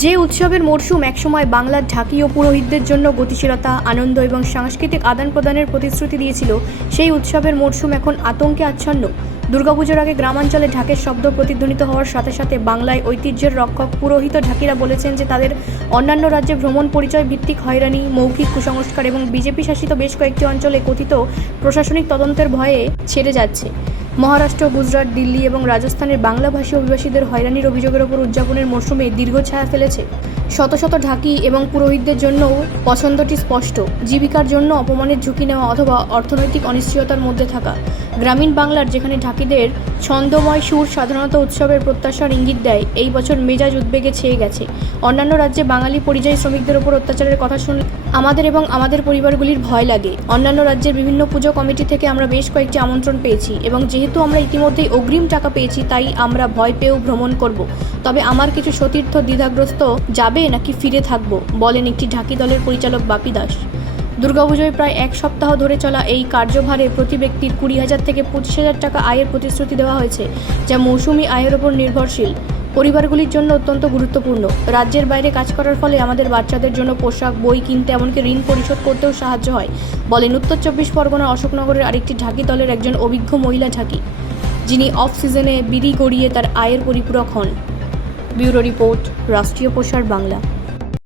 যে উৎসবের মরশুম একসময় বাংলার ঢাকি ও পুরোহিতদের জন্য গতিশীলতা, আনন্দ এবং সাংস্কৃতিক আদান প্রদানের প্রতিশ্রুতি দিয়েছিল, সেই উৎসবের মরশুম এখন আতঙ্কে আচ্ছন্ন। দুর্গাপুজোর আগে গ্রামাঞ্চলে ঢাকের শব্দ প্রতিধ্বনিত হওয়ার সাথে সাথে বাংলায় ঐতিহ্যের রক্ষক পুরোহিত ঢাকিরা বলেছেন যে তাদের অন্যান্য রাজ্যে ভ্রমণ পরিচয় ভিত্তিক হয়রানি, মৌখিক কুসংস্কার এবং বিজেপি শাসিত বেশ কয়েকটি অঞ্চলে কথিত প্রশাসনিক তদন্তের ভয়ে ছেড়ে যাচ্ছে। মহারাষ্ট্র, গুজরাট, দিল্লি এবং রাজস্থানের বাংলাভাষী অভিবাসীদের হয়রানির অভিযোগের ওপর উদযাপনের মরশুমে দীর্ঘ ছায়া ফেলেছে। শত শত ঢাকি এবং পুরোহিতদের জন্যও পছন্দটি স্পষ্ট: জীবিকার জন্য অপমানের ঝুঁকি নেওয়া অথবা অর্থনৈতিক অনিশ্চয়তার মধ্যে থাকা। গ্রামীণ বাংলার যেখানে ঢাকিদের ছন্দময় সুর সাধারণত উৎসবের প্রত্যাশার ইঙ্গিত দেয়, এই বছর মেজাজ উদ্বেগে ছেয়ে গেছে। অন্যান্য রাজ্যে বাঙালি পরিযায়ী শ্রমিকদের ওপর অত্যাচারের কথা শুনলে আমাদের এবং আমাদের পরিবারগুলির ভয় লাগে। অন্যান্য রাজ্যের বিভিন্ন পুজো কমিটি থেকে আমরা বেশ কয়েকটি আমন্ত্রণ পেয়েছি এবং যেহেতু আমরা ইতিমধ্যেই অগ্রিম টাকা পেয়েছি, তাই আমরা ভয় পেয়েও ভ্রমণ করব। তবে আমার কিছু সতীর্থ দ্বিধাগ্রস্ত, যাবে নাকি ফিরে থাকবো, বলেন একটি ঢাকি দলের পরিচালক বাপি দাস। দুর্গাপুজোয় প্রায় এক সপ্তাহ ধরে চলা এই কার্যভারে প্রতি ব্যক্তির 20,000 থেকে 25,000 টাকা আয়ের প্রতিশ্রুতি দেওয়া হয়েছে, যা মৌসুমি আয়ের ওপর নির্ভরশীল। পরিবারগুলির জন্য অত্যন্ত গুরুত্বপূর্ণ। রাজ্যের বাইরে কাজ করার ফলে আমাদের বাচ্চাদের জন্য পোশাক, বই কিনতে, এমনকি ঋণ পরিশোধ করতেও সাহায্য হয়, বলেন উত্তর 24 পরগনার অশোকনগরের আরেকটি ঢাকি দলের একজন অভিজ্ঞ মহিলা ঢাকি, যিনি অফ সিজনে বিড়ি গড়িয়ে তার আয়ের পরিপূরক হন। ব্যুরো রিপোর্ট, রাষ্ট্রীয় প্রসার বাংলা।